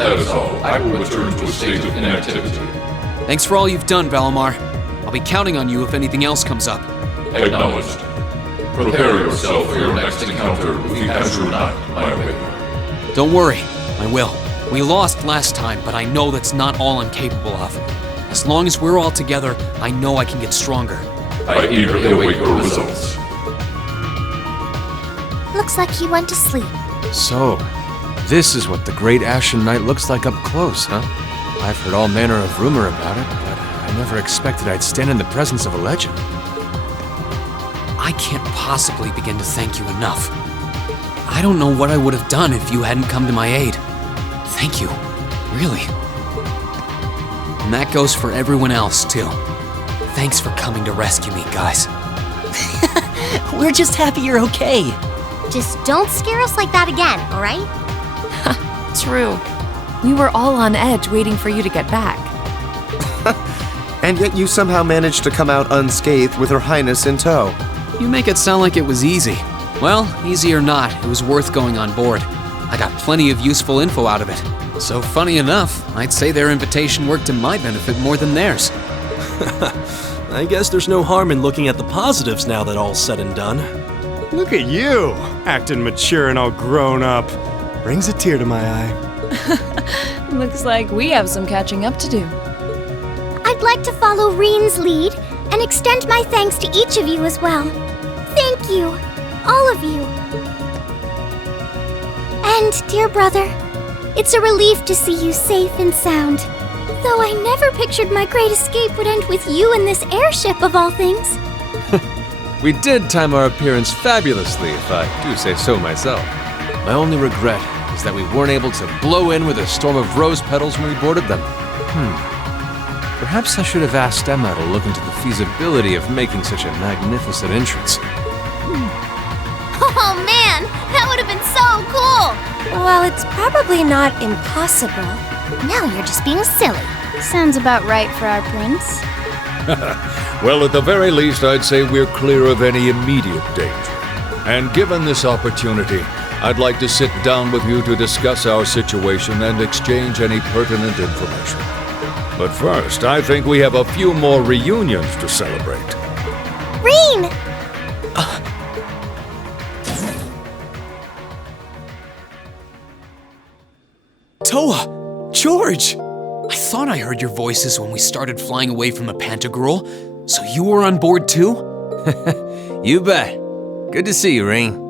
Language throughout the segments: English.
that is all, I will return to a state of inactivity. Thanks for all you've done, Valimar. I'll be counting on you if anything else comes up. Acknowledged. Prepare yourself for your next encounter with the Azure Knight, my awakener. Don't worry, I will. We lost last time, but I know that's not all I'm capable of. As long as we're all together, I know I can get stronger. I eagerly await your results. Looks like he went to sleep. So, this is what the Great Ashen Knight looks like up close, huh? I've heard all manner of rumor about it, but I never expected I'd stand in the presence of a legend. I can't possibly begin to thank you enough. I don't know what I would have done if you hadn't come to my aid. Thank you, really. And that goes for everyone else, too. Thanks for coming to rescue me, guys. We're just happy you're okay. Just don't scare us like that again, alright? True. We were all on edge waiting for you to get back. And yet you somehow managed to come out unscathed with Her Highness in tow. You make it sound like it was easy. Well, easy or not, it was worth going on board. I got plenty of useful info out of it. So funny enough, I'd say their invitation worked to my benefit more than theirs. I guess there's no harm in looking at the positives now that all's said and done. Look at you, acting mature and all grown up. Brings a tear to my eye. Looks like we have some catching up to do. I'd like to follow Reen's lead and extend my thanks to each of you as well. Thank you, all of you. And, dear brother, it's a relief to see you safe and sound. Though I never pictured my great escape would end with you in this airship of all things. We did time our appearance fabulously, if I do say so myself. My only regret is that we weren't able to blow in with a storm of rose petals when we boarded them. Perhaps I should have asked Emma to look into the feasibility of making such a magnificent entrance. Oh man, that would have been so cool! Well, it's probably not impossible. Now you're just being silly. Sounds about right for our prince. Well, at the very least, I'd say we're clear of any immediate danger. And given this opportunity, I'd like to sit down with you to discuss our situation and exchange any pertinent information. But first, I think we have a few more reunions to celebrate. Reen! Toa! George! I thought I heard your voices when we started flying away from the Pantagruel, so you were on board too? You bet. Good to see you, Reen.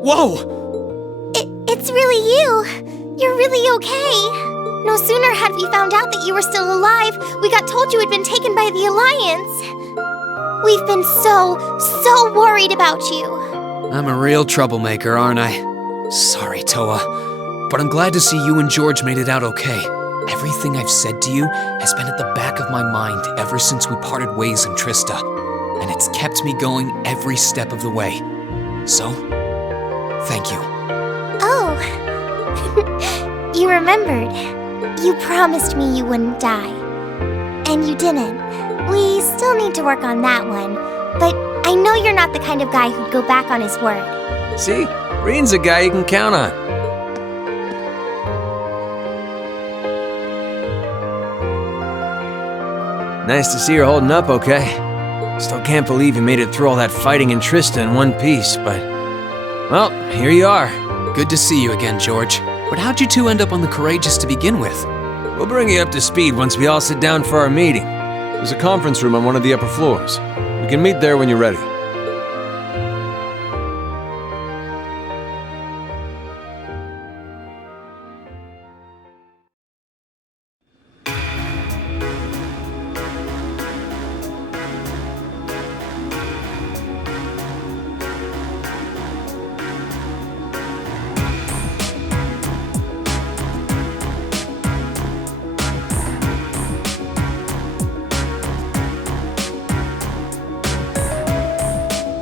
Whoa! It's really you. You're really okay. No sooner had we found out that you were still alive, we got told you had been taken by the Alliance. We've been so worried about you. I'm a real troublemaker, aren't I? Sorry, Toa, but I'm glad to see you and George made it out okay. Everything I've said to you has been at the back of my mind ever since we parted ways in Trista, and it's kept me going every step of the way. So, thank you. Oh, you remembered. You promised me you wouldn't die, and you didn't. We still need to work on that one, but I know you're not the kind of guy who'd go back on his word. See? Reen's a guy you can count on. Nice to see you're holding up okay. Still can't believe you made it through all that fighting in Trista in one piece, but... well, here you are. Good to see you again, George. But how'd you two end up on the Courageous to begin with? We'll bring you up to speed once we all sit down for our meeting. There's a conference room on one of the upper floors. We can meet there when you're ready.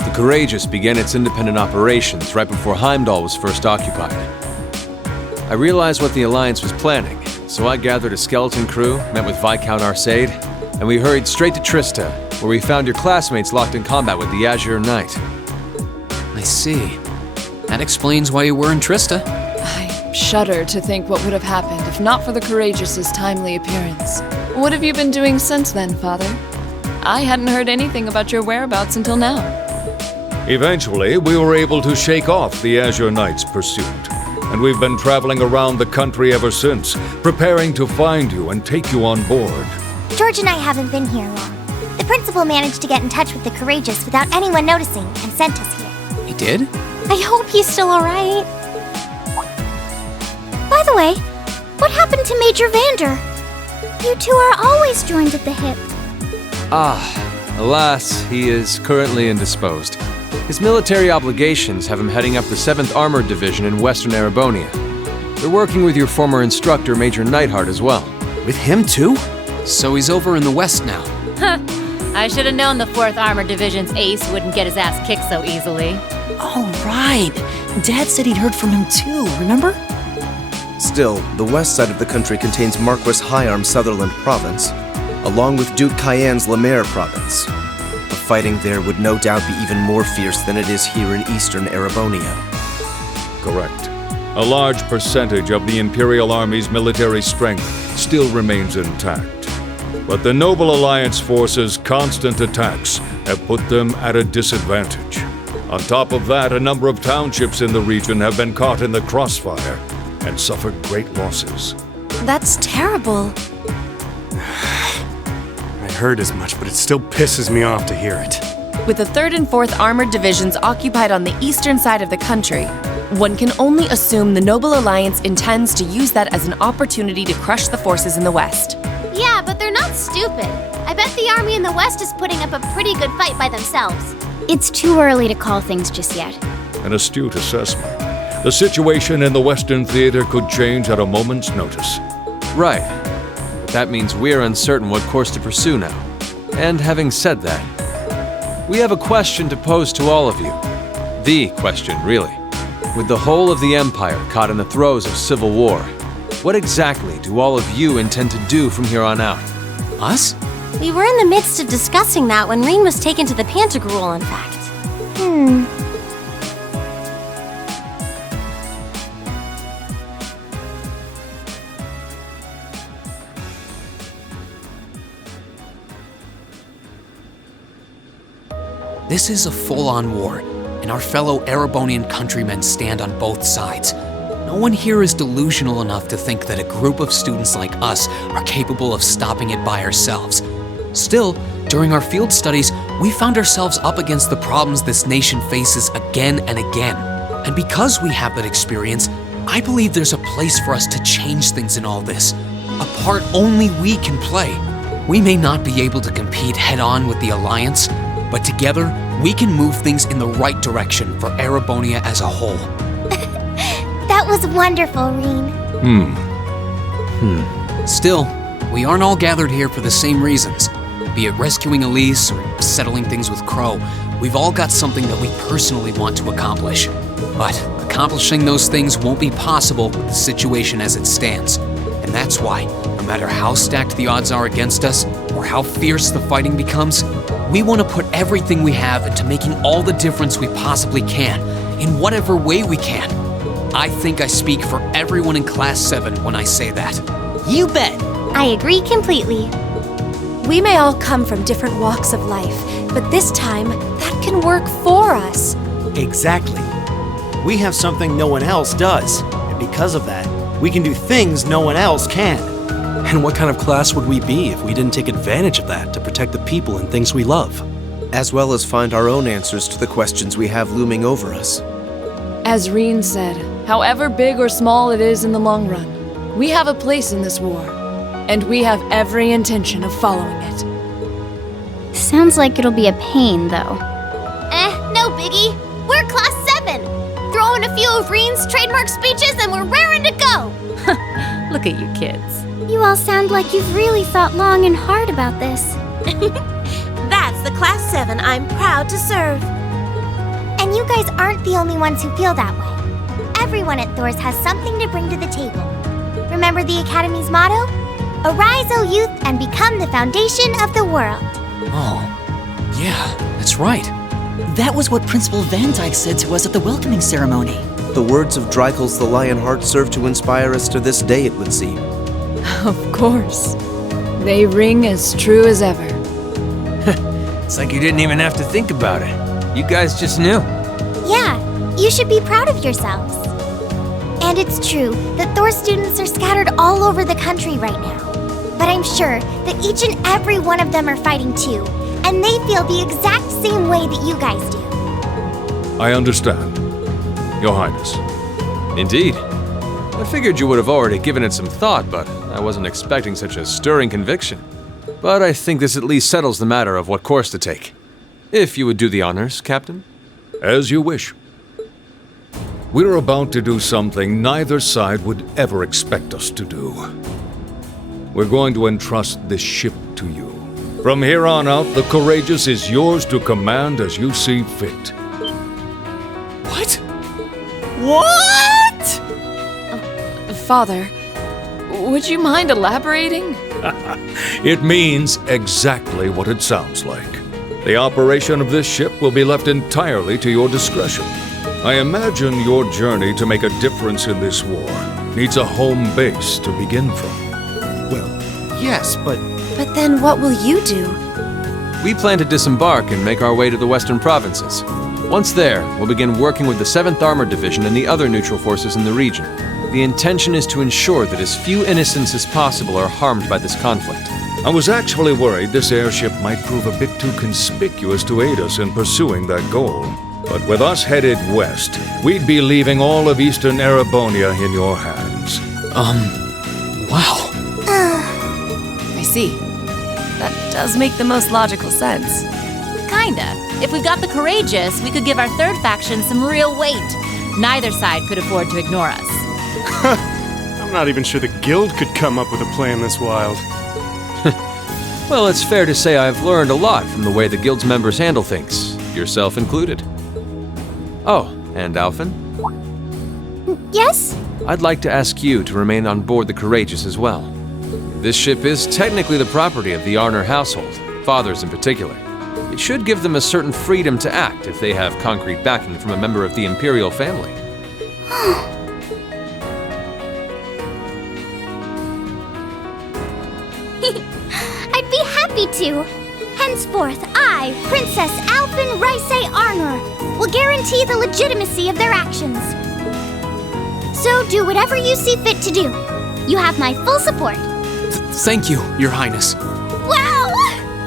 The Courageous began its independent operations right before Heimdall was first occupied. I realized what the Alliance was planning, so I gathered a skeleton crew, met with Viscount Arcade, and we hurried straight to Trista, where we found your classmates locked in combat with the Azure Knight. I see. That explains why you were in Trista. I shudder to think what would have happened if not for the Courageous' timely appearance. What have you been doing since then, Father? I hadn't heard anything about your whereabouts until now. Eventually, we were able to shake off the Azure Knight's pursuit, and we've been traveling around the country ever since, preparing to find you and take you on board. George and I haven't been here long. The principal managed to get in touch with the Courageous without anyone noticing and sent us here. He did? I hope he's still alright. By the way, what happened to Major Vander? You two are always joined at the hip. Alas, he is currently indisposed. His military obligations have him heading up the 7th Armored Division in Western Erebonia. They're working with your former instructor, Major Neidhart, as well. With him too? So he's over in the west now. I should have known the 4th Armored Division's ace wouldn't get his ass kicked so easily. Oh, right. Dad said he'd heard from him too, remember? Still, the west side of the country contains Marquis Hyarm Sutherland Province, along with Duke Cayenne's Lemaire Province. The fighting there would no doubt be even more fierce than it is here in eastern Erebonia. Correct. A large percentage of the Imperial Army's military strength still remains intact. But the Noble Alliance forces' constant attacks have put them at a disadvantage. On top of that, a number of townships in the region have been caught in the crossfire and suffered great losses. That's terrible. I heard as much, but it still pisses me off to hear it. With the 3rd and 4th Armored Divisions occupied on the eastern side of the country, one can only assume the Noble Alliance intends to use that as an opportunity to crush the forces in the west. Yeah, but they're not stupid. I bet the army in the west is putting up a pretty good fight by themselves. It's too early to call things just yet. An astute assessment. The situation in the Western Theater could change at a moment's notice. Right. But that means we're uncertain what course to pursue now. And having said that, we have a question to pose to all of you. The question, really. With the whole of the Empire caught in the throes of civil war, what exactly do all of you intend to do from here on out? Us? We were in the midst of discussing that when Reen was taken to the Pantagruel, in fact. This is a full-on war, and our fellow Erebonian countrymen stand on both sides. No one here is delusional enough to think that a group of students like us are capable of stopping it by ourselves. Still, during our field studies, we found ourselves up against the problems this nation faces again and again. And because we have that experience, I believe there's a place for us to change things in all this. A part only we can play. We may not be able to compete head-on with the Alliance, but together, we can move things in the right direction for Erebonia as a whole. That was wonderful, Reen. Still, we aren't all gathered here for the same reasons. Be it rescuing Elise or settling things with Crow, we've all got something that we personally want to accomplish. But accomplishing those things won't be possible with the situation as it stands. And that's why, no matter how stacked the odds are against us, or how fierce the fighting becomes, we want to put everything we have into making all the difference we possibly can, in whatever way we can. I think I speak for everyone in Class 7 when I say that. You bet! I agree completely. We may all come from different walks of life, but this time, that can work for us. Exactly. We have something no one else does, and because of that, we can do things no one else can. And what kind of class would we be if we didn't take advantage of that to protect the people and things we love? As well as find our own answers to the questions we have looming over us. As Reen said, however big or small it is in the long run, we have a place in this war, and we have every intention of following it. Sounds like it'll be a pain, though. No biggie. We're Class 7. Throw in a few of Reen's trademark speeches and we're raring to go. Look at you kids. You all sound like you've really thought long and hard about this. That's the Class 7 I'm proud to serve. And you guys aren't the only ones who feel that way. Everyone at Thors has something to bring to the table. Remember the Academy's motto? Arise, O youth, and become the foundation of the world. Oh, yeah, that's right. That was what Principal Van Dyke said to us at the welcoming ceremony. The words of Dreikel's the Lionheart serve to inspire us to this day, it would seem. Of course. They ring as true as ever. It's like you didn't even have to think about it. You guys just knew. Yeah, you should be proud of yourselves. And it's true that Thor students are scattered all over the country right now. But I'm sure that each and every one of them are fighting too, and they feel the exact same way that you guys do. I understand, Your Highness. Indeed. I figured you would have already given it some thought, but I wasn't expecting such a stirring conviction. But I think this at least settles the matter of what course to take. If you would do the honors, Captain. As you wish. We're about to do something neither side would ever expect us to do. We're going to entrust this ship to you. From here on out, the Courageous is yours to command as you see fit. What? What? Father, would you mind elaborating? It means exactly what it sounds like. The operation of this ship will be left entirely to your discretion. I imagine your journey to make a difference in this war needs a home base to begin from. Well, yes, but But then what will you do? We plan to disembark and make our way to the western provinces. Once there, we'll begin working with the 7th Armored Division and the other neutral forces in the region. The intention is to ensure that as few innocents as possible are harmed by this conflict. I was actually worried this airship might prove a bit too conspicuous to aid us in pursuing that goal. But with us headed west, we'd be leaving all of Eastern Erebonia in your hands. Wow. I see. That does make the most logical sense. Kinda. If we've got the Courageous, we could give our third faction some real weight. Neither side could afford to ignore us. I'm not even sure the Guild could come up with a plan this wild. Well, it's fair to say I've learned a lot from the way the Guild's members handle things, yourself included. Oh, and Alphen? Yes? I'd like to ask you to remain on board the Courageous as well. This ship is technically the property of the Arner household, fathers in particular. It should give them a certain freedom to act if they have concrete backing from a member of the Imperial family. I'd be happy to. Henceforth, I, Princess Alphen Raisay Arnor, will guarantee the legitimacy of their actions. So do whatever you see fit to do. You have my full support. Thank you, Your Highness. Wow!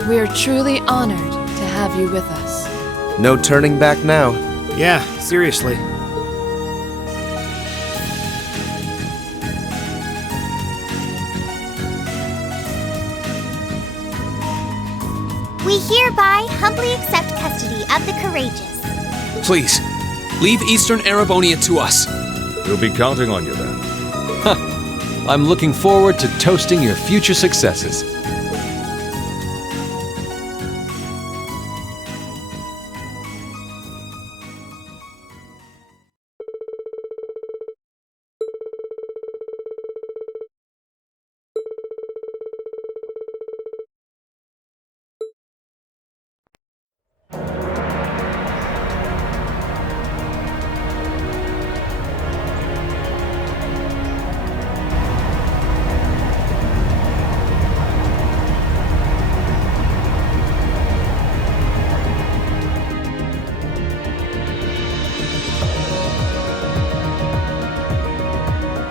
We're truly honored to have you with us. No turning back now. yeah, seriously. We hereby humbly accept custody of the Courageous. Please, leave Eastern Erebonia to us. We'll be counting on you then. I'm looking forward to toasting your future successes.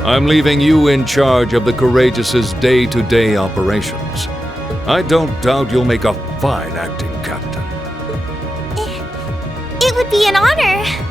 I'm leaving you in charge of the Courageous's day-to-day operations. I don't doubt you'll make a fine acting captain. It would be an honor.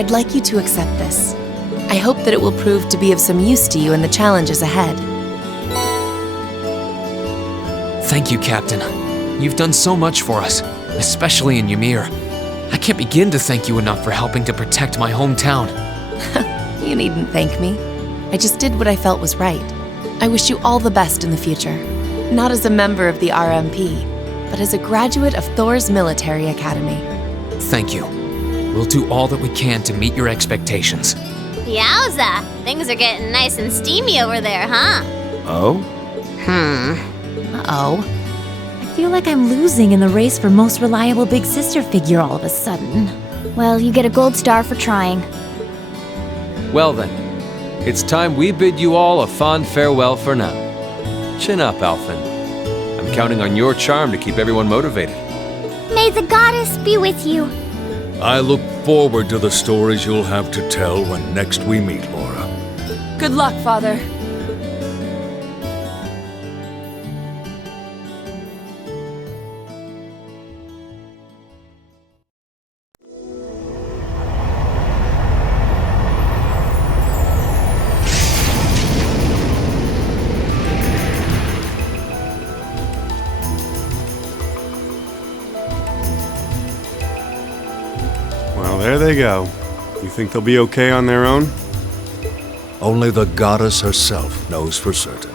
I'd like you to accept this. I hope that it will prove to be of some use to you in the challenges ahead. Thank you, Captain. You've done so much for us, especially in Ymir. I can't begin to thank you enough for helping to protect my hometown. You needn't thank me. I just did what I felt was right. I wish you all the best in the future. Not as a member of the RMP, but as a graduate of Thor's Military Academy. Thank you. We'll do all that we can to meet your expectations. Yowza! Things are getting nice and steamy over there, huh? Oh? Uh-oh. I feel like I'm losing in the race for most reliable big sister figure all of a sudden. Well, you get a gold star for trying. Well then, it's time we bid you all a fond farewell for now. Chin up, Alphen. I'm counting on your charm to keep everyone motivated. May the goddess be with you. I look forward to the stories you'll have to tell when next we meet, Laura. Good luck, Father. Well, there they go. You think they'll be okay on their own? Only the goddess herself knows for certain.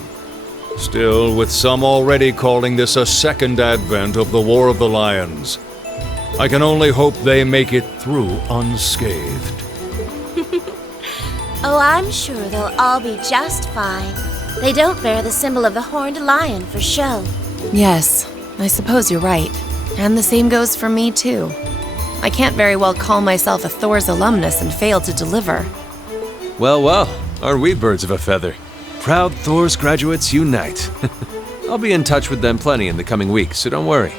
Still, with some already calling this a second advent of the War of the Lions, I can only hope they make it through unscathed. Oh, I'm sure they'll all be just fine. They don't bear the symbol of the horned lion for show. Yes, I suppose you're right. And the same goes for me, too. I can't very well call myself a Thor's alumnus and fail to deliver. Well, well, aren't we birds of a feather? Proud Thor's graduates unite. I'll be in touch with them plenty in the coming weeks, so don't worry.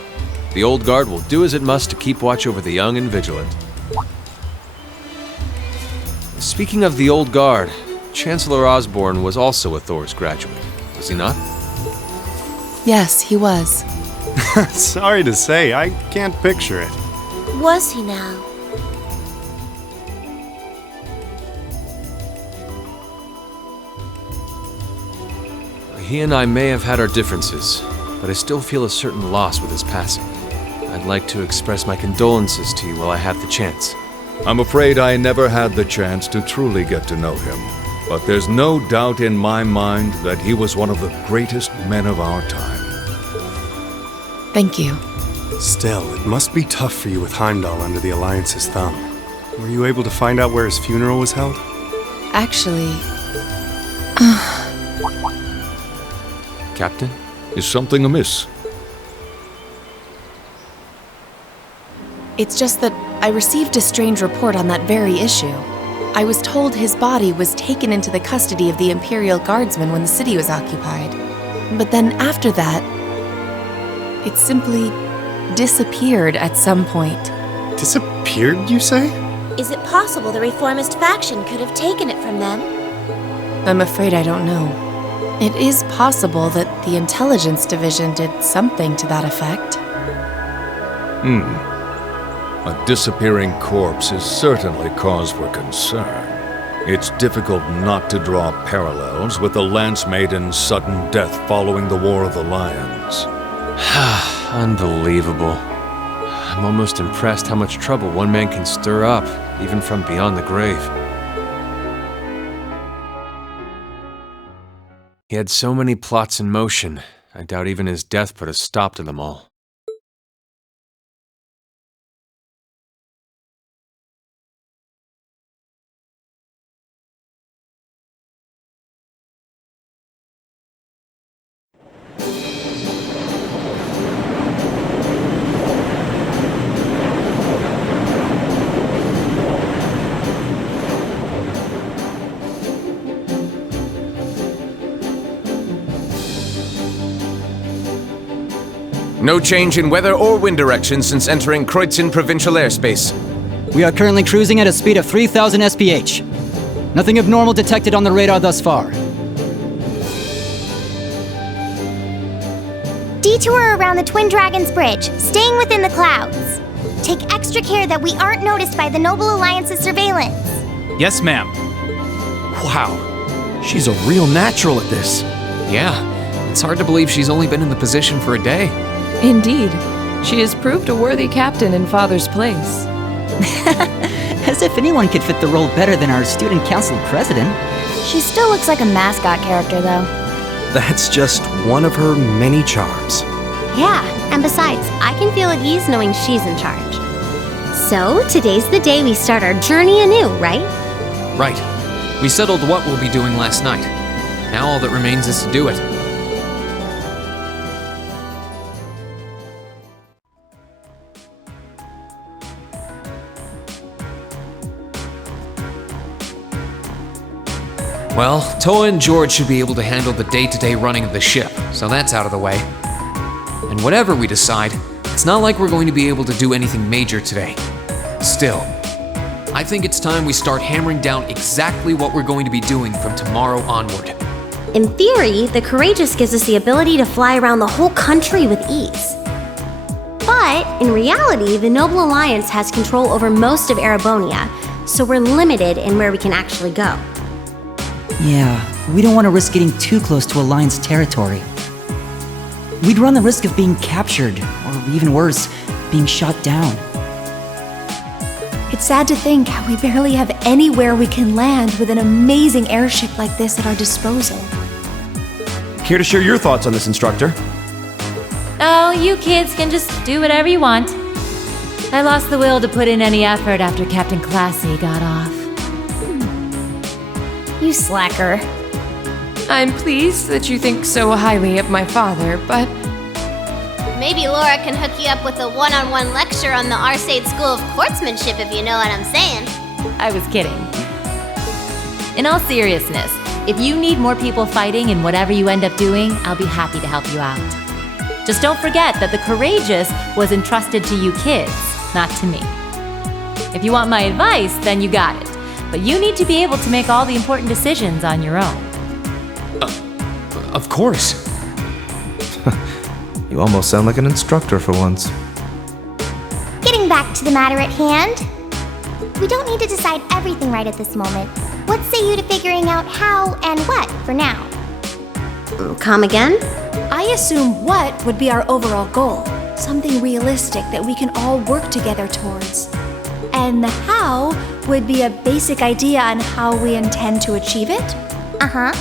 The Old Guard will do as it must to keep watch over the young and vigilant. Speaking of the Old Guard, Chancellor Osborne was also a Thor's graduate, was he not? Yes, he was. Sorry to say, I can't picture it. Was he now? He and I may have had our differences, but I still feel a certain loss with his passing. I'd like to express my condolences to you while I have the chance. I'm afraid I never had the chance to truly get to know him, but there's no doubt in my mind that he was one of the greatest men of our time. Thank you. Still, it must be tough for you with Heimdall under the Alliance's thumb. Were you able to find out where his funeral was held? Actually... Captain? Is something amiss? It's just that I received a strange report on that very issue. I was told his body was taken into the custody of the Imperial Guardsmen when the city was occupied. But then after that, it simply disappeared at some point. Disappeared, you say? Is it possible the reformist faction could have taken it from them? I'm afraid I don't know. It is possible that the Intelligence Division did something to that effect. A disappearing corpse is certainly cause for concern. It's difficult not to draw parallels with the Lance Maiden's sudden death following the War of the Lions. Unbelievable. I'm almost impressed how much trouble one man can stir up, even from beyond the grave. He had so many plots in motion, I doubt even his death put a stop to them all. No change in weather or wind direction since entering Kreutzen provincial airspace. We are currently cruising at a speed of 3,000 SPH. Nothing abnormal detected on the radar thus far. Detour around the Twin Dragons Bridge, staying within the clouds. take extra care that we aren't noticed by the Noble Alliance's surveillance. Yes, ma'am. Wow, she's a real natural at this. Yeah, it's hard to believe she's only been in the position for a day. Indeed. She has proved a worthy captain in Father's place. As if anyone could fit the role better than our student council president. She still looks like a mascot character, though. That's just one of her many charms. Yeah, and besides, I can feel at ease knowing she's in charge. So, today's the day we start our journey anew, right? Right. We settled what we'll be doing last night. Now all that remains is to do it. Well, Toa and George should be able to handle the day-to-day running of the ship, so that's out of the way. And whatever we decide, it's not like we're going to be able to do anything major today. Still, I think it's time we start hammering down exactly what we're going to be doing from tomorrow onward. In theory, the Courageous gives us the ability to fly around the whole country with ease. But, in reality, the Noble Alliance has control over most of Erebonia, so we're limited in where we can actually go. Yeah, we don't want to risk getting too close to Alliance territory. We'd run the risk of being captured, or even worse, being shot down. It's sad to think how we barely have anywhere we can land with an amazing airship like this at our disposal. Care to share your thoughts on this, instructor? Oh, you kids can just do whatever you want. I lost the will to put in any effort after Captain Classy got off. You slacker. I'm pleased that you think so highly of my father, but Maybe Laura can hook you up with a one-on-one lecture on the Arcade School of Quartzmanship, if you know what I'm saying. I was kidding. In all seriousness, if you need more people fighting in whatever you end up doing, I'll be happy to help you out. Just don't forget that the Courageous was entrusted to you kids, not to me. If you want my advice, then you got it. But you need to be able to make all the important decisions on your own. Of course. You almost sound like an instructor for once. Getting back to the matter at hand, we don't need to decide everything right at this moment. What say you to figuring out how and what for now? Come again? I assume what would be our overall goal. Something realistic that we can all work together towards. And the how would be a basic idea on how we intend to achieve it? Uh-huh.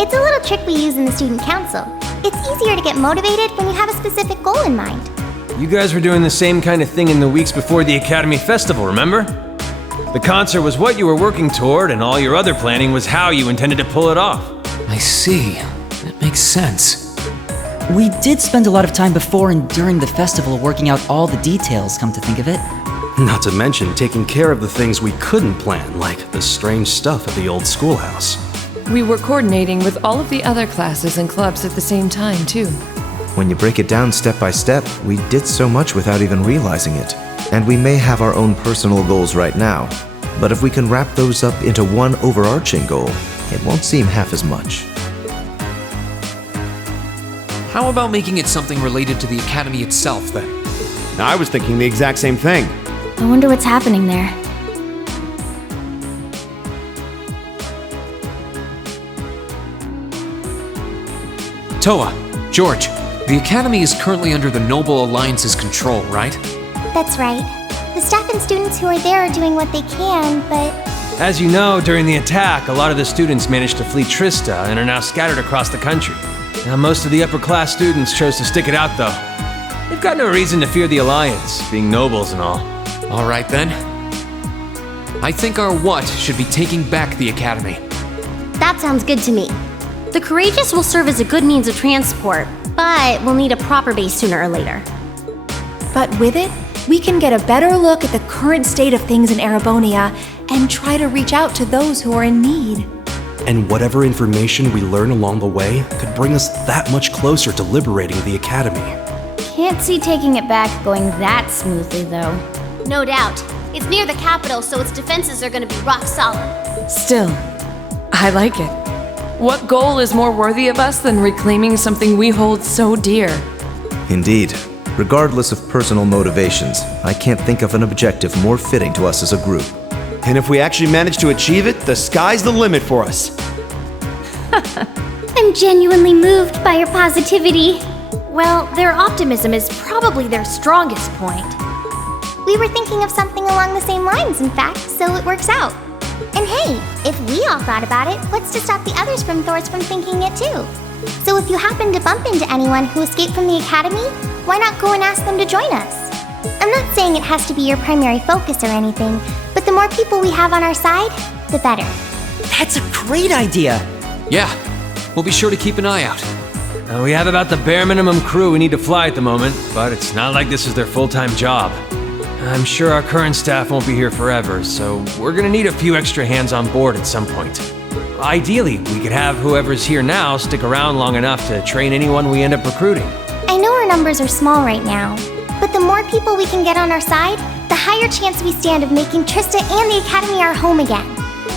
It's a little trick we use in the student council. It's easier to get motivated when you have a specific goal in mind. You guys were doing the same kind of thing in the weeks before the Academy Festival, remember? The concert was what you were working toward, and all your other planning was how you intended to pull it off. I see. That makes sense. We did spend a lot of time before and during the festival working out all the details, come to think of it. Not to mention taking care of the things we couldn't plan, like the strange stuff at the old schoolhouse. we were coordinating with all of the other classes and clubs at the same time, too. When you break it down step by step, we did so much without even realizing it. And we may have our own personal goals right now, but if we can wrap those up into one overarching goal, it won't seem half as much. How about making it something related to the Academy itself, then? I was thinking the exact same thing. I wonder what's happening there. Toa, George, the Academy is currently under the Noble Alliance's control, right? That's right. The staff and students who are there are doing what they can, but... As you know, during the attack, a lot of the students managed to flee Trista and are now scattered across the country. Now, most of the upper-class students chose to stick it out, though. They've got no reason to fear the Alliance, being nobles and all. All right, then. I think our what should be taking back the Academy. That sounds good to me. The Courageous will serve as a good means of transport, but we'll need a proper base sooner or later. But with it, we can get a better look at the current state of things in Erebonia and try to reach out to those who are in need. And whatever information we learn along the way could bring us that much closer to liberating the Academy. Can't see taking it back going that smoothly, though. No doubt. It's near the capital, so its defenses are going to be rock solid. Still, I like it. What goal is more worthy of us than reclaiming something we hold so dear? Indeed. Regardless of personal motivations, I can't think of an objective more fitting to us as a group. And if we actually manage to achieve it, the sky's the limit for us. I'm genuinely moved by your positivity. Well, their optimism is probably their strongest point. We were thinking of something along the same lines, in fact, so it works out. And hey, if we all thought about it, what's to stop the others from Thors from thinking it too? So if you happen to bump into anyone who escaped from the academy, why not go and ask them to join us? I'm not saying it has to be your primary focus or anything, but the more people we have on our side, the better. That's a great idea! Yeah, we'll be sure to keep an eye out. We have about the bare minimum crew we need to fly at the moment, but it's not like this is their full-time job. I'm sure our current staff won't be here forever, so we're gonna need a few extra hands on board at some point. Ideally, we could have whoever's here now stick around long enough to train anyone we end up recruiting. I know our numbers are small right now, but the more people we can get on our side, the higher chance we stand of making Trista and the Academy our home again.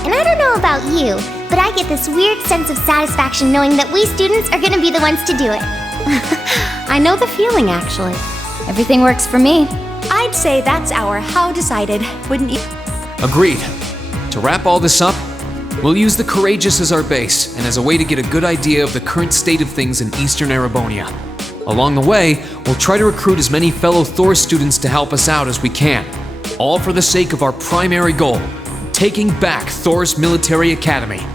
And I don't know about you, but I get this weird sense of satisfaction knowing that we students are gonna be the ones to do it. I know the feeling, actually. Everything works for me. I'd say that's our how decided, wouldn't you? Agreed. To wrap all this up, we'll use the Courageous as our base and as a way to get a good idea of the current state of things in Eastern Erebonia. Along the way, we'll try to recruit as many fellow Thor students to help us out as we can, all for the sake of our primary goal, taking back Thor's military academy.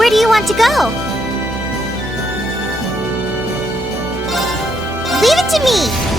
Where do you want to go? Leave it to me!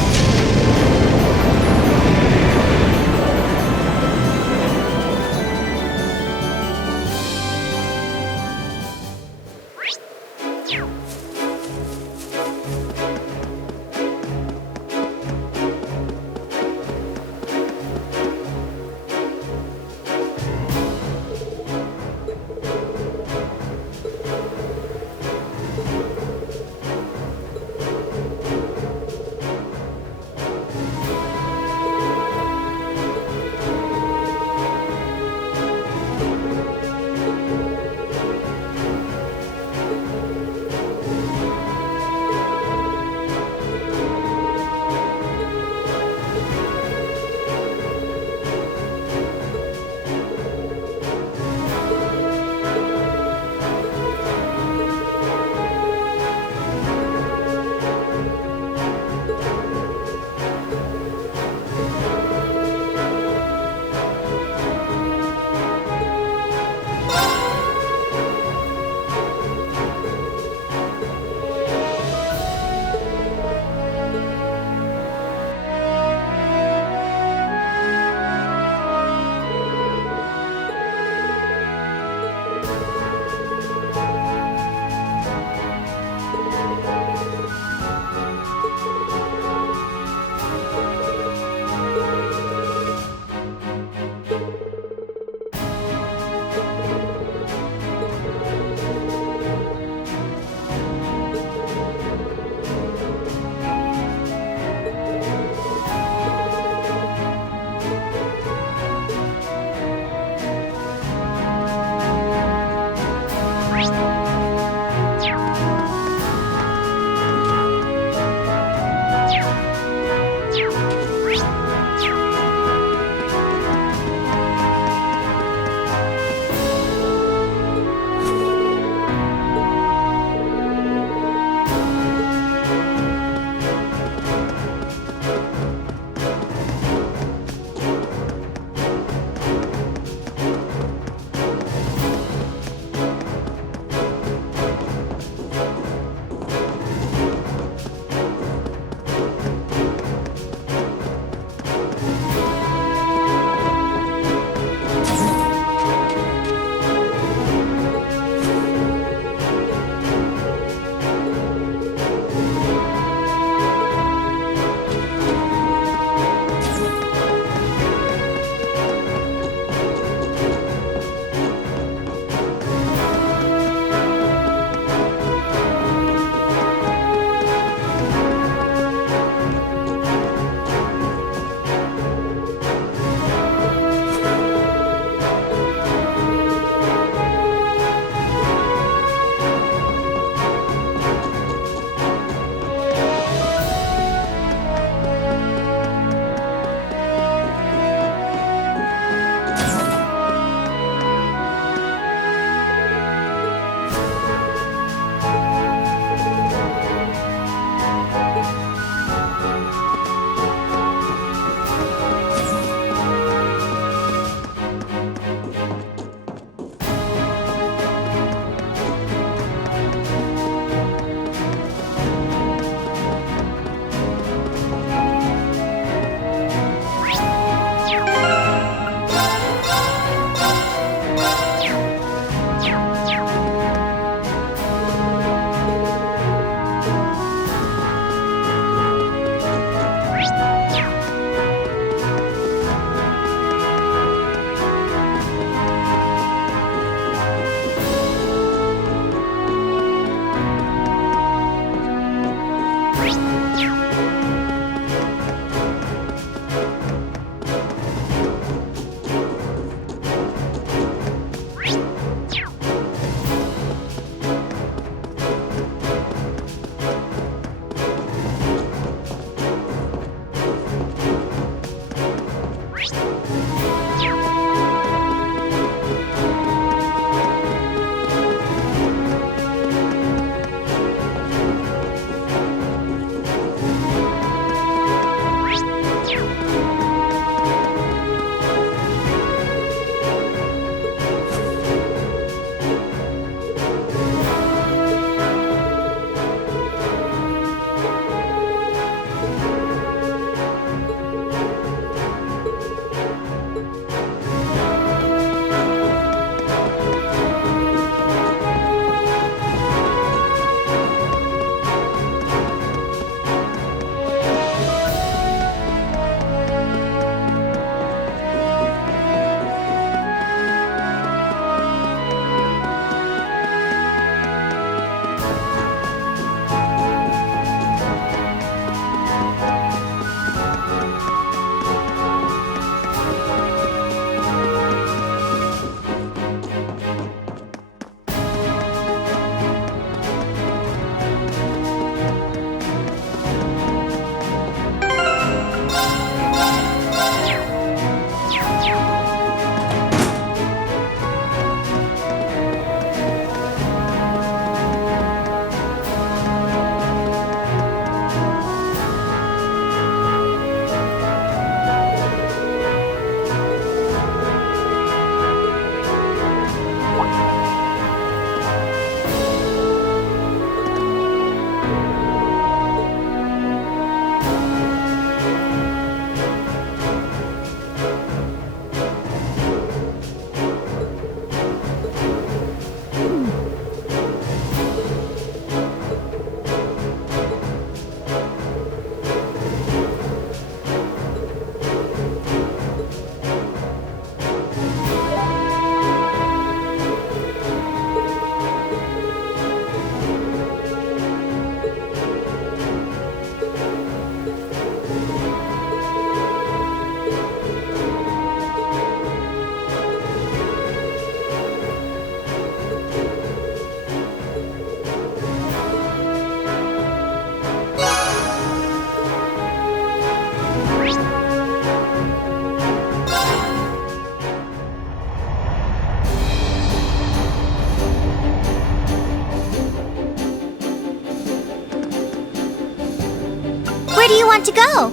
do you want to go?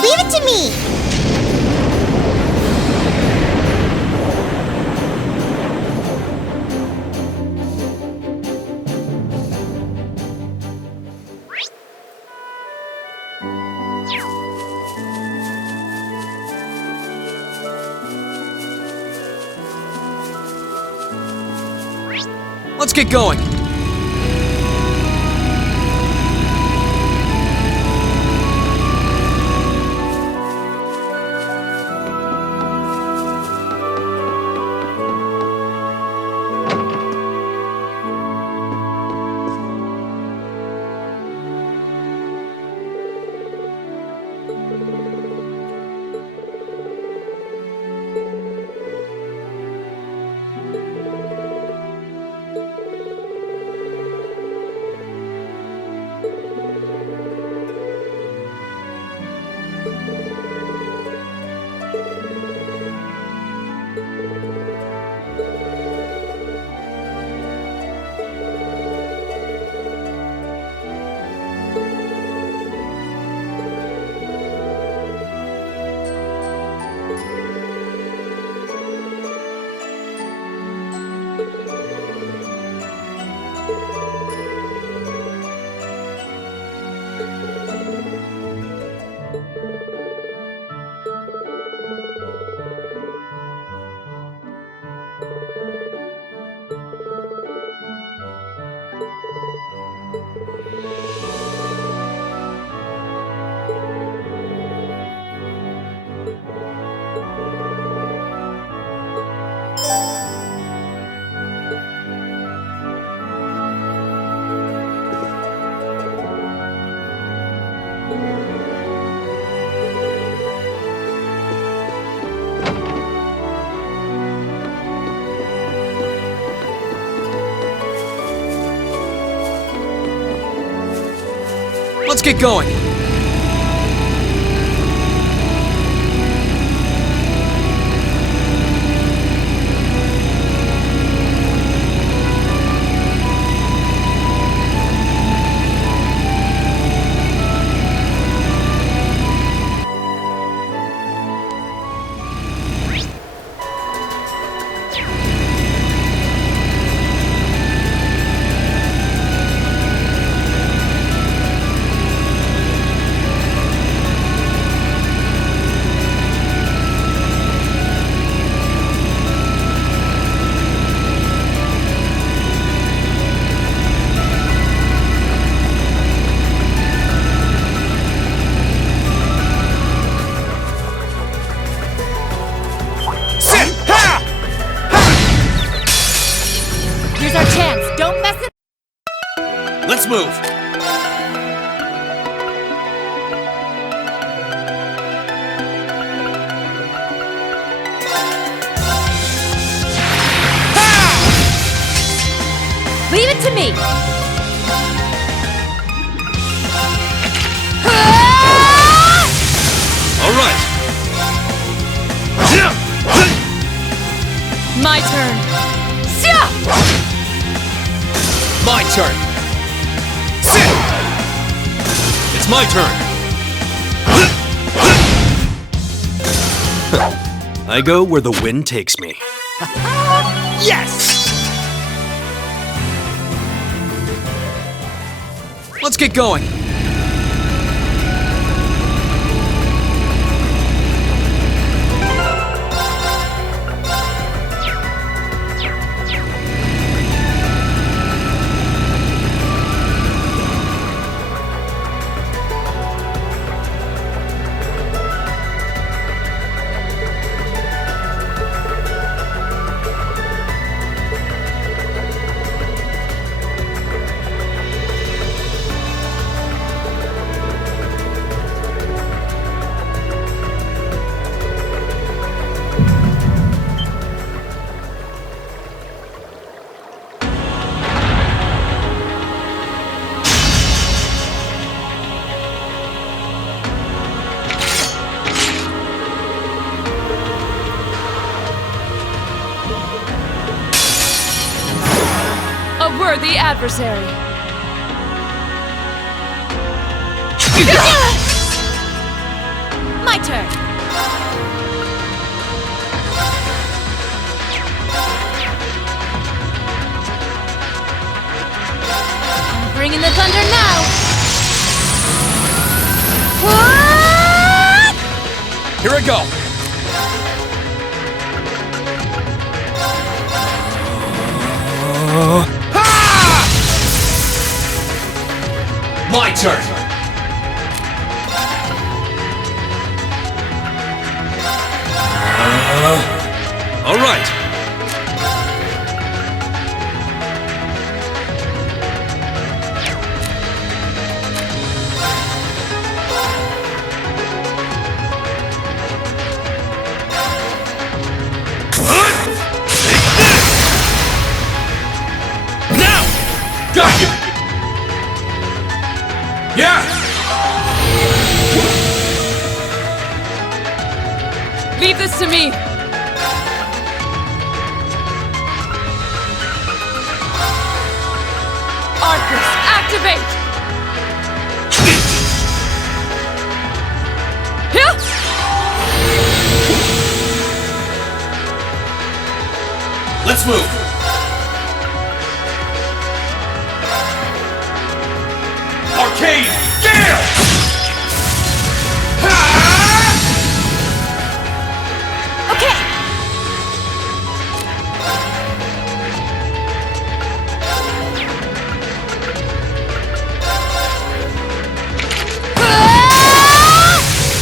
Leave it to me! Let's get going. Let's get going. Here's our chance. Don't mess it. Let's move. Leave it to me. All right. My turn. My turn. Sit. It's my turn. I go where the wind takes me. Yes! Let's get going. A worthy adversary. My turn. I'm bringing the thunder now. Here I go. My turn. All right. Now! Got you! Yeah! Leave this to me. Arcus, activate! Here! Let's move. Arcane Gale! Okay.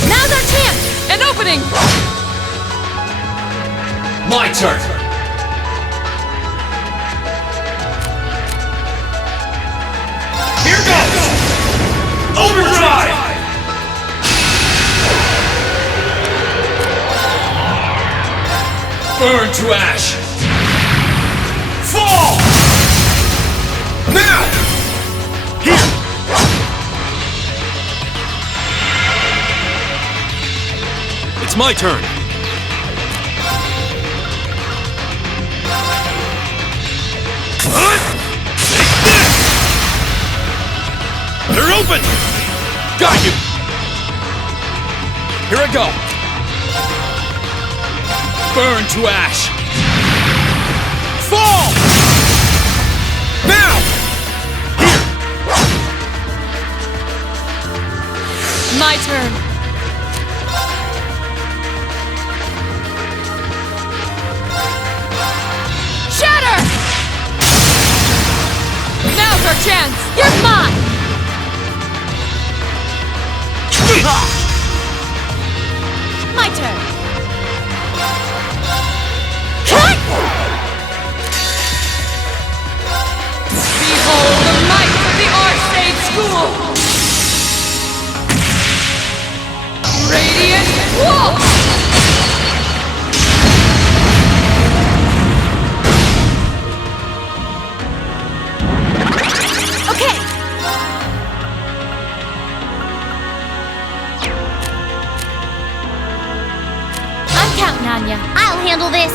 Now's our chance. An opening! My turn. Here goes! Overdrive! Burn to ash! Fall! Now! Here! It's my turn. They're open! Got you! Here I go! Burn to ash! Fall! Now! My turn. Shatter! Now's our chance. You're mine. My turn. Cut! Behold the might of the Archsage School! Radiant Wall! Okay. I'm counting on ya. I'll handle this.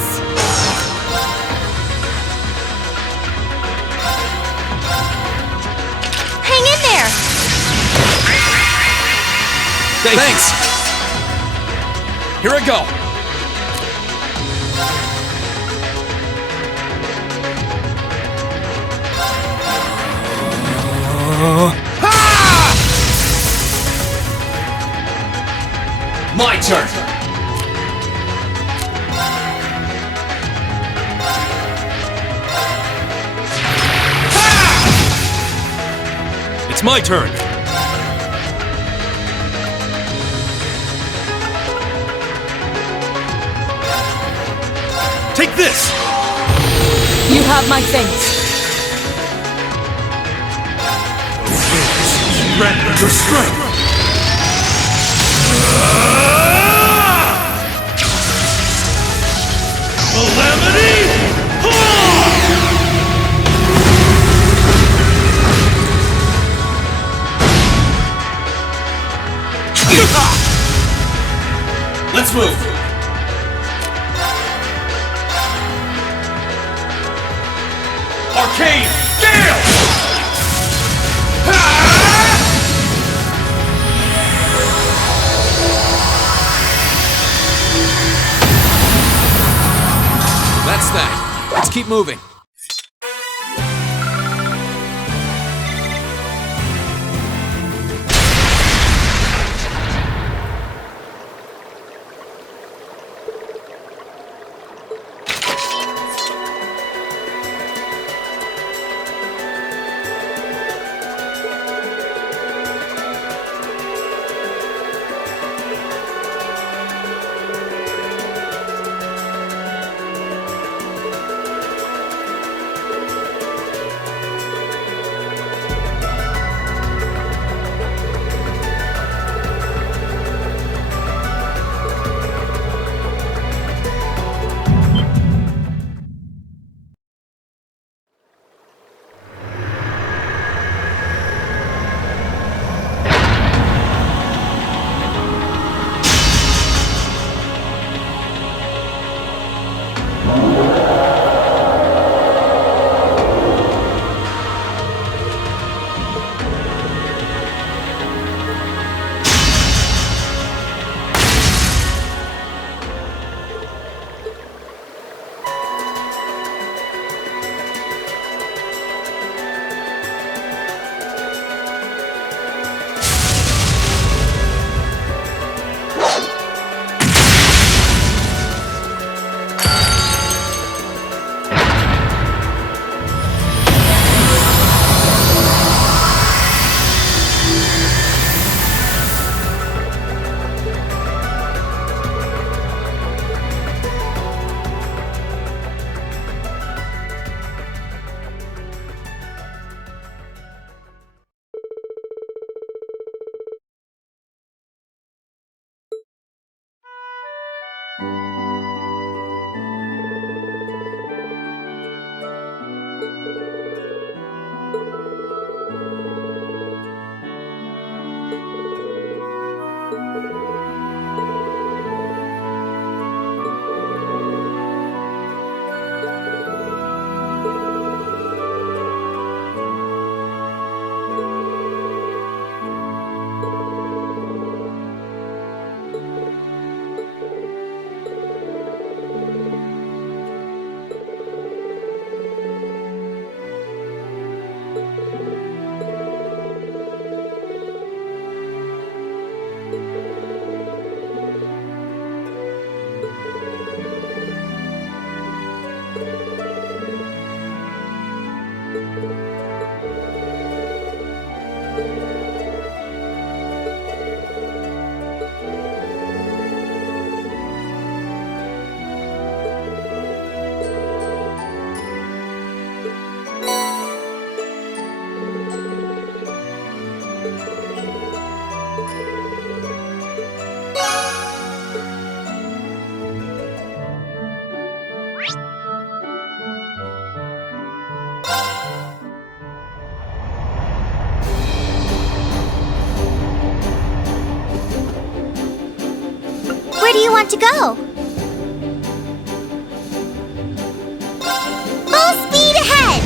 Hang in there. Thanks! Here I go! My turn! It's my turn. Take this! You have my thanks. Grant your strength! Calamity! Let's move! Arcane Gale! that. Let's keep moving. Where do you want to go? Full speed ahead!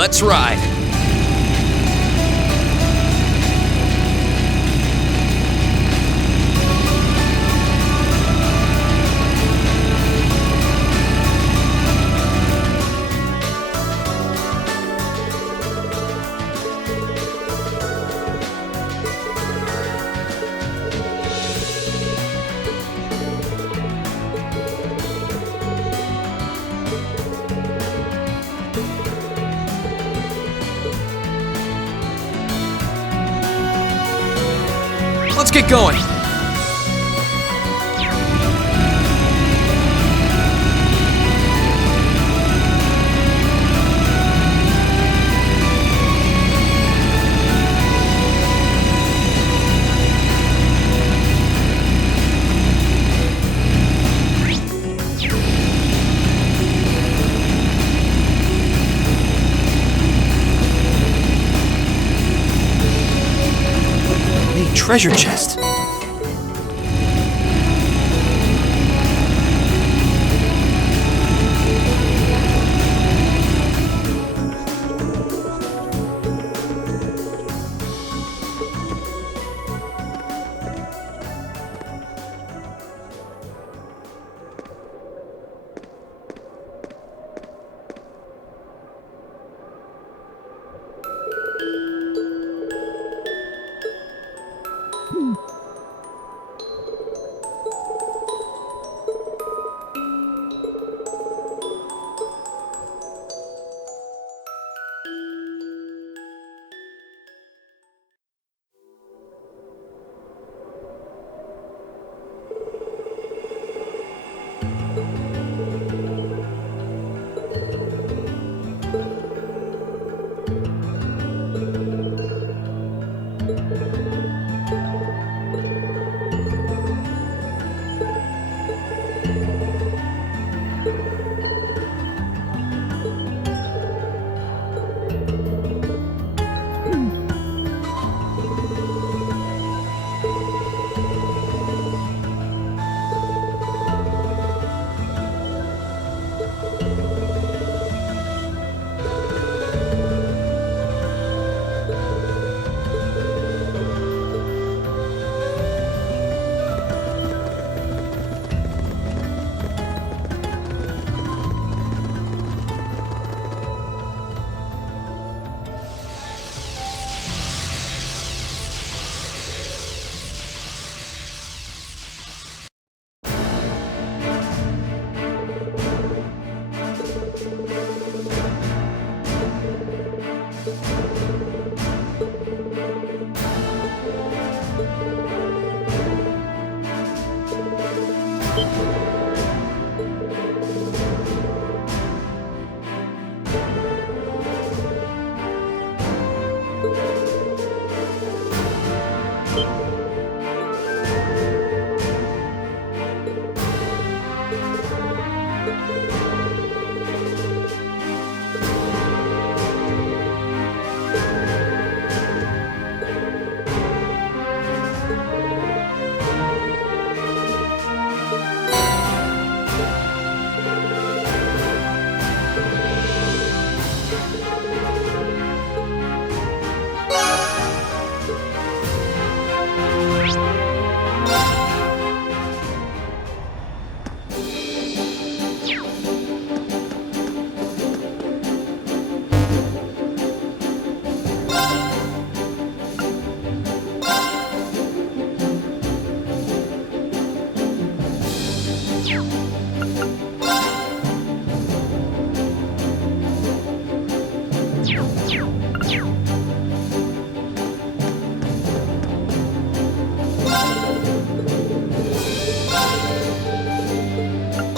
Let's ride. Let's get going. Hey, treasure chest.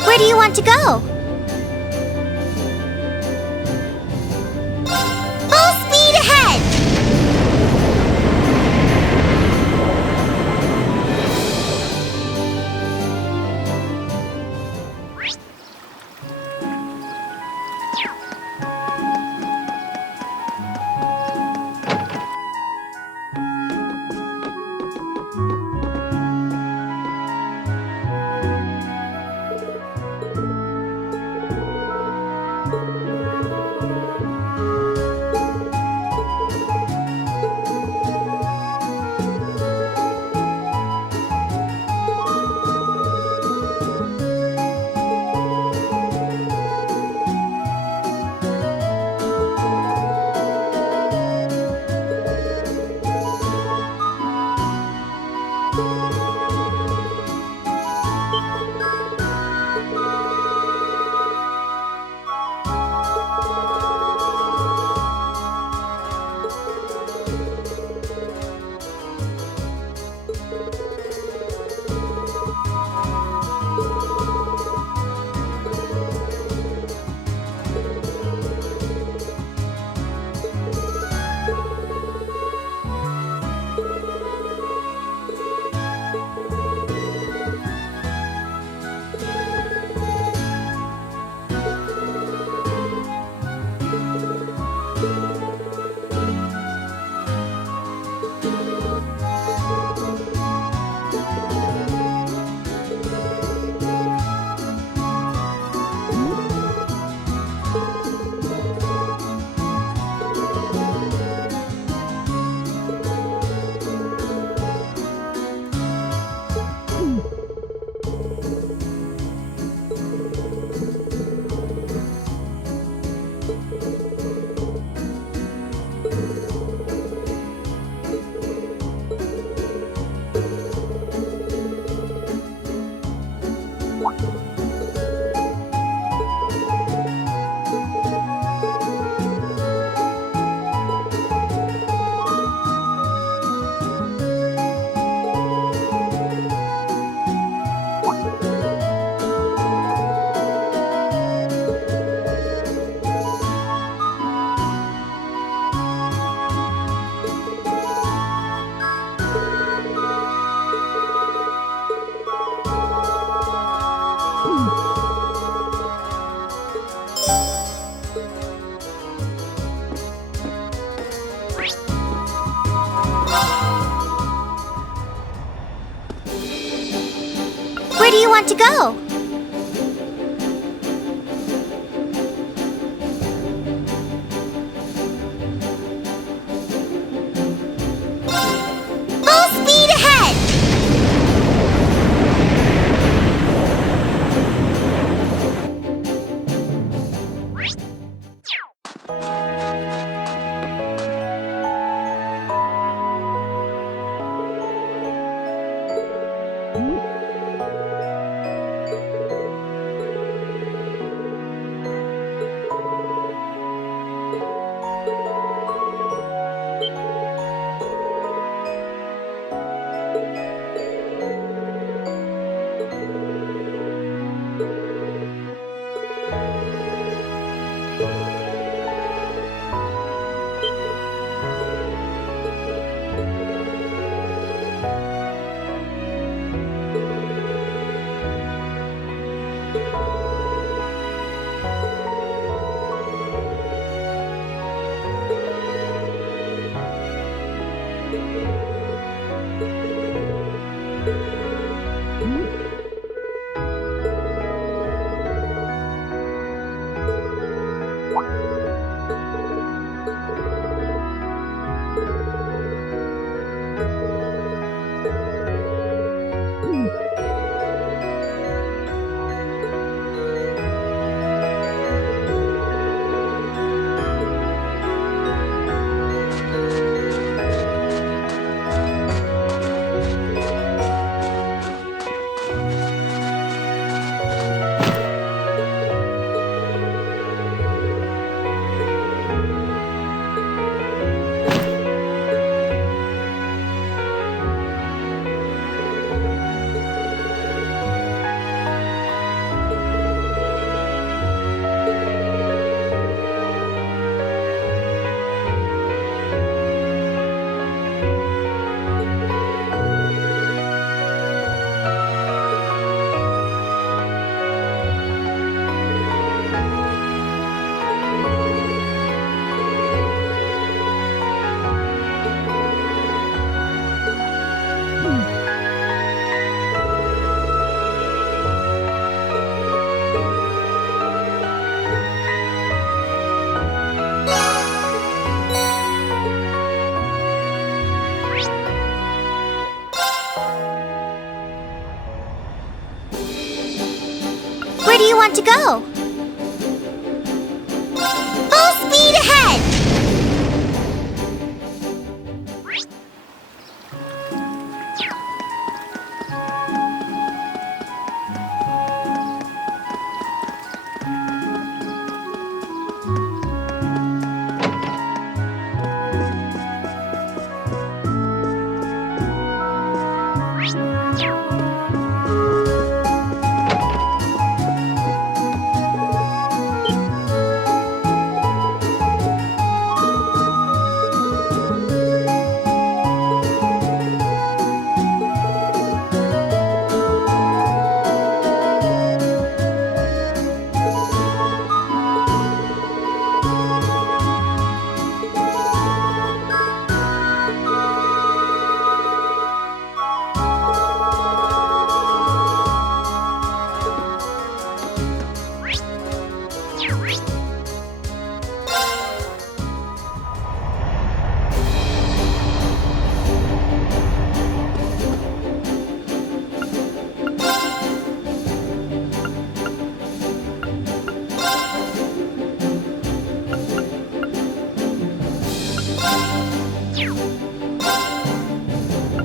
Where do you want to go? Full speed ahead! you want to go? Full speed ahead! Where do you want to go? Full speed ahead!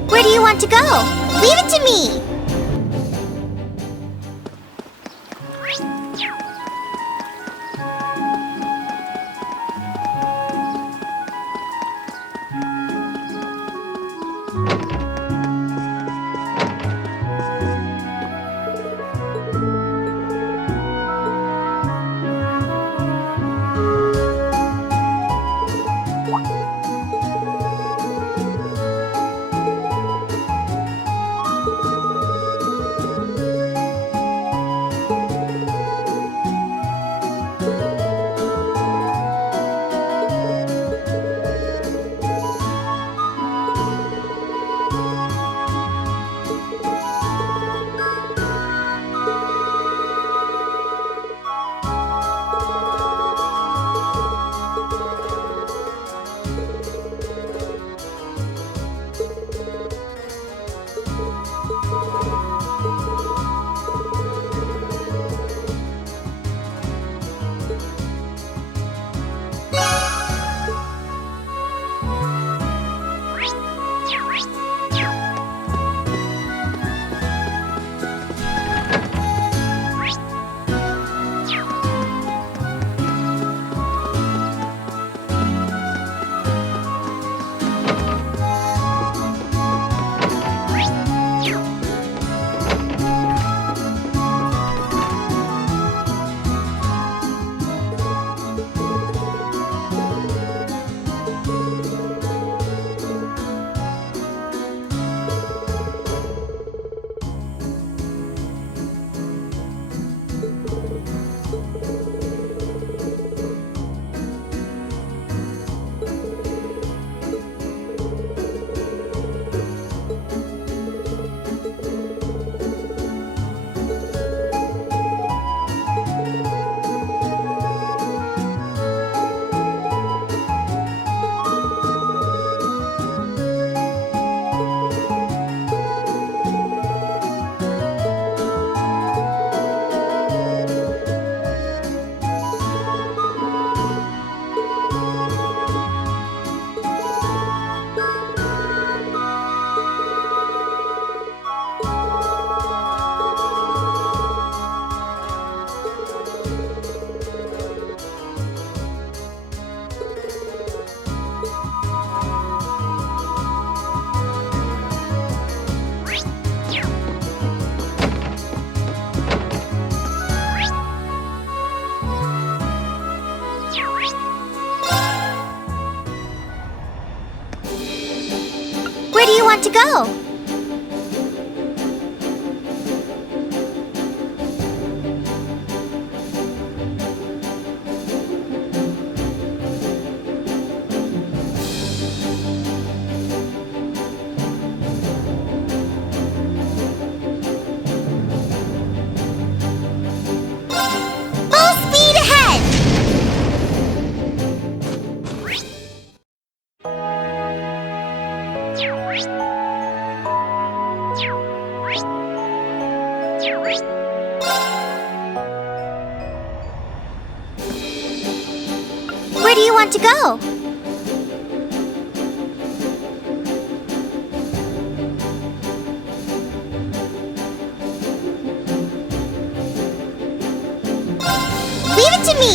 Where do you want to go? Leave it to me! want to go? Full speed ahead! Where do you want to go? Leave it to me!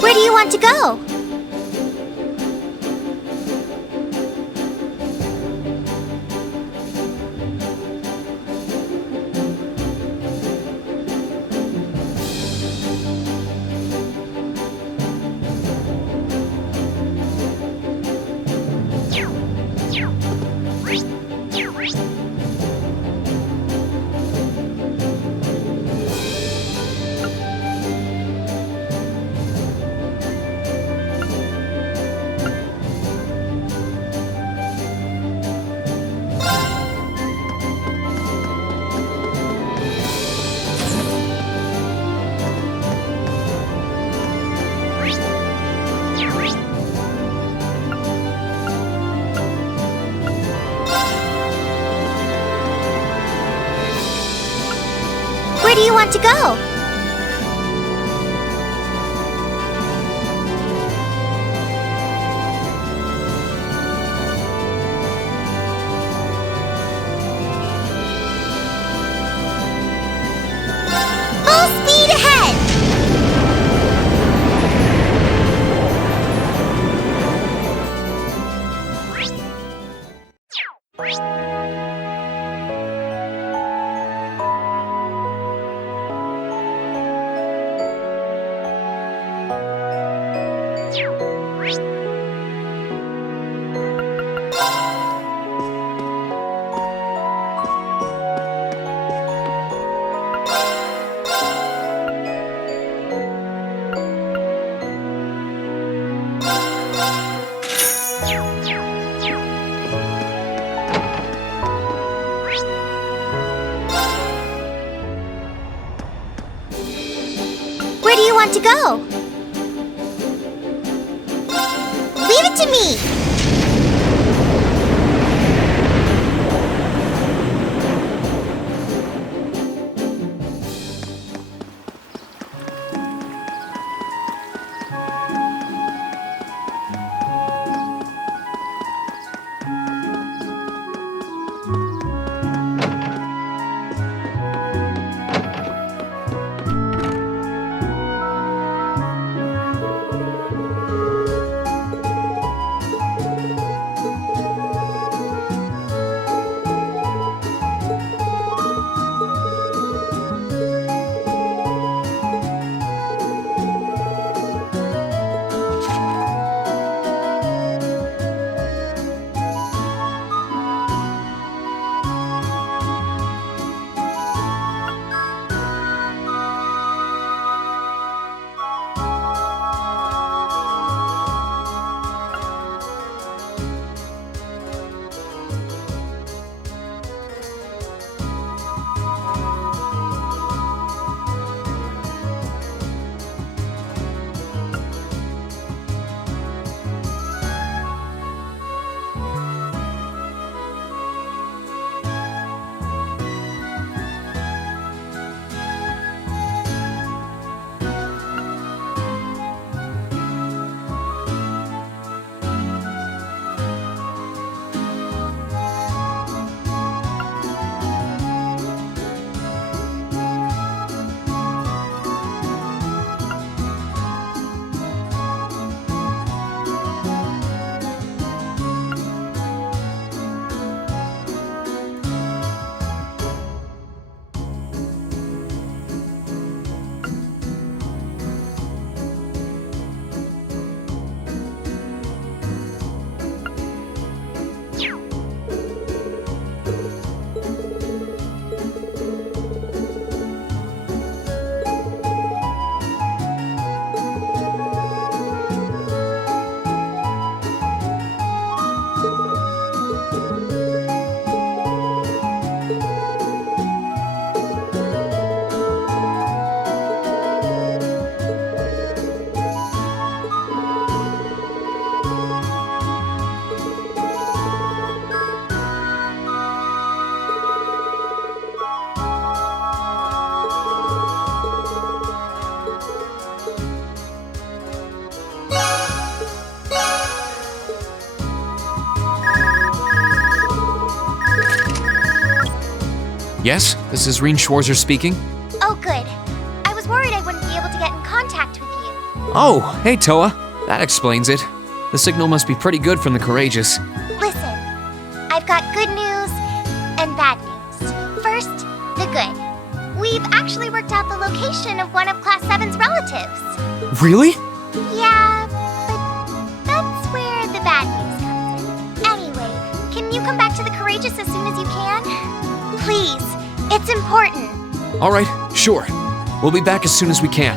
Where do you want to go? Where do you want to go? Full speed ahead! go. Leave it to me. Yes, this is Reen Schwarzer speaking. Oh, good. I was worried I wouldn't be able to get in contact with you. Oh, hey Toa. That explains it. The signal must be pretty good from the Courageous. Listen, I've got good news and bad news. First, the good. We've actually worked out the location of one of Class 7's relatives. Really? Yeah, but that's where the bad news comes in. Anyway, can you come back to the Courageous as soon as you can? Please, it's important. All right, sure. We'll be back as soon as we can.